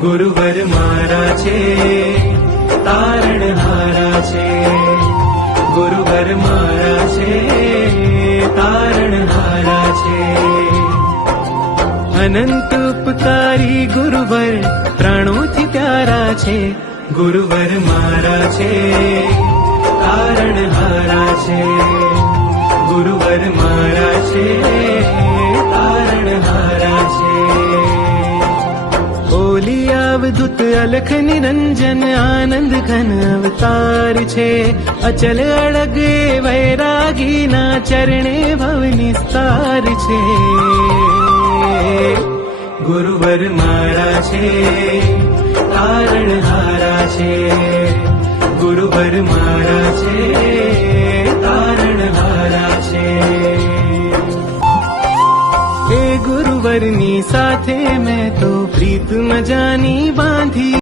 ગુરુવર મારા છે, તારણહારા છે. ગુરુવર મારા છે, તારણહારા છે. અનંત ઉપકારી ગુરુવર પ્રાણોથી પ્યારા છે. ગુરુવર મારા છે, તારણહારા છે. ગુરુવર મારા છે, તારણહારા છે. ઓલી અવધૂત અલખ નિરંજન આનંદ ઘન અવતાર છે. અચલ અડગે વૈરાગીના ચરણે ભવ નિસ્તાર છે. ગુરુવર મારા છે, તારણહારા છે. ગુરુવર મારા છે, તારણહારા છે. એ ગુરુવરની સાથે મેં તો પ્રીત મજાની બાંધી.